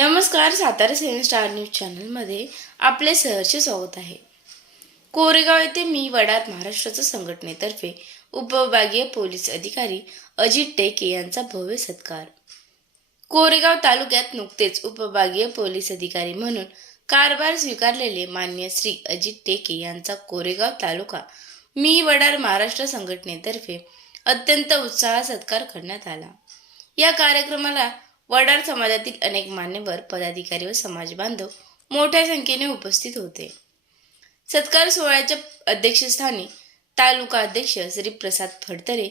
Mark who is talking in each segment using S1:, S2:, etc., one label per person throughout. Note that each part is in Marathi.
S1: नमस्कार सातारा सेवन स्टार न्यूज चॅनलमध्ये आपले सहर्ष स्वागत आहे. कोरेगाव येथे मी वडार महाराष्ट्राच्या संघटनेतर्फे उपविभागीय पोलीस अधिकारी अजित टेके यांचा भव्य सत्कार. कोरेगाव तालुक्यात नुकतेच उपविभागीय पोलीस अधिकारी म्हणून कारभार स्वीकारलेले मान्य श्री अजित टेके यांचा कोरेगाव तालुका मी वडार महाराष्ट्र संघटनेतर्फे अत्यंत उत्साहात सत्कार करण्यात आला. या कार्यक्रमाला वडार समाजातील अनेक मान्यवर पदाधिकारी व समाज बांधव मोठ्या संख्येने उपस्थित होते. सत्कार सोहळ्याच्या अध्यक्षस्थानी तालुका अध्यक्ष श्री प्रसाद फडतरे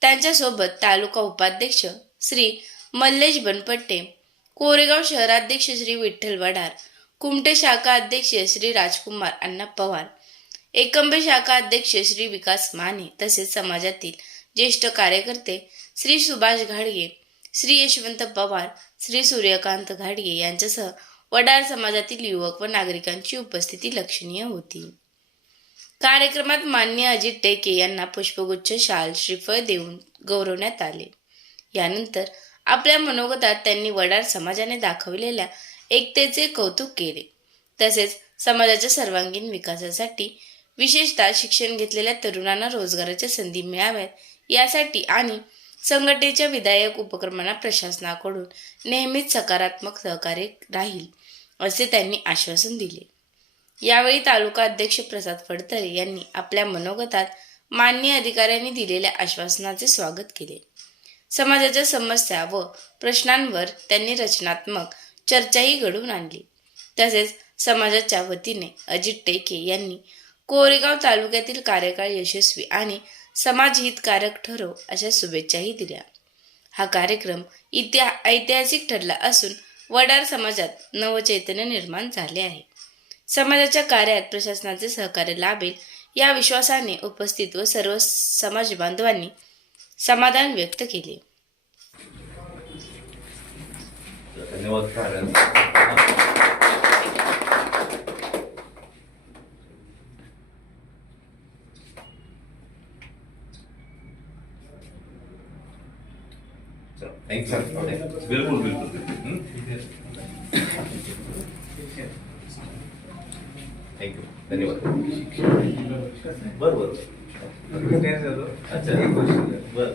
S1: त्यांच्यासोबत तालुका उपाध्यक्ष श्री मल्लेश बनपट्टे कोरेगाव शहराध्यक्ष श्री विठ्ठल वडार कुमटे शाखा अध्यक्ष श्री राजकुमार अण्णा पवार एकंबे शाखा अध्यक्ष श्री विकास माने तसेच समाजातील ज्येष्ठ कार्यकर्ते श्री सुभाष घाडगे श्री यशवंत पवार श्री सूर्यकांत घाडगे यांच्यासह वडार समाजातील युवक व नागरिकांची उपस्थिती लक्षणीय होती. कार्यक्रमात मान्य अजित टेके यांना पुष्पगुच्छ शाल श्रीफळ देऊन गौरवण्यात आले. यानंतर आपल्या मनोगतात त्यांनी वडार समाजाने दाखवलेल्या एकतेचे कौतुक केले. तसेच समाजाच्या सर्वांगीण विकासासाठी विशेषतः शिक्षण घेतलेल्या तरुणांना रोजगाराच्या संधी मिळाव्यात यासाठी आणि संघटनेच्या विधायक उपक्रमांना प्रशासनाकडून नेहमीच सकारात्मक सहकार्य राहील असे त्यांनी आश्वासन दिले. यावेळी तालुका अध्यक्ष प्रसाद फडतरे यांनी आपल्या मनोगतात मान्य अधिकाऱ्यांनी दिलेल्या आश्वासनाचे स्वागत केले. समाजाच्या समस्या व प्रश्नांवर त्यांनी रचनात्मक चर्चाही घडवून आणली. तसेच समाजाच्या वतीने अजित टेके यांनी कोरेगाव तालुक्यातील कार्यकाळ यशस्वी आणि समाजहितकारक ठरो अशा शुभेच्छाही दिल्या. हा कार्यक्रम इतिहा ऐतिहासिक ठरला असून वडार समाजात नवचैतन्य निर्माण झाले आहे. समाजाच्या कार्यात प्रशासनाचे सहकार्य लाभेल या विश्वासाने उपस्थित व सर्व समाज बांधवांनी समाधान व्यक्त केले.
S2: धन्यवाद सगळ्यांना थँक्यू बिलकुल बिलकुल थँक्यू धन्यवाद. बरं बरं.
S3: काय झालं
S2: अच्छा
S3: एक गोष्ट
S2: बरं.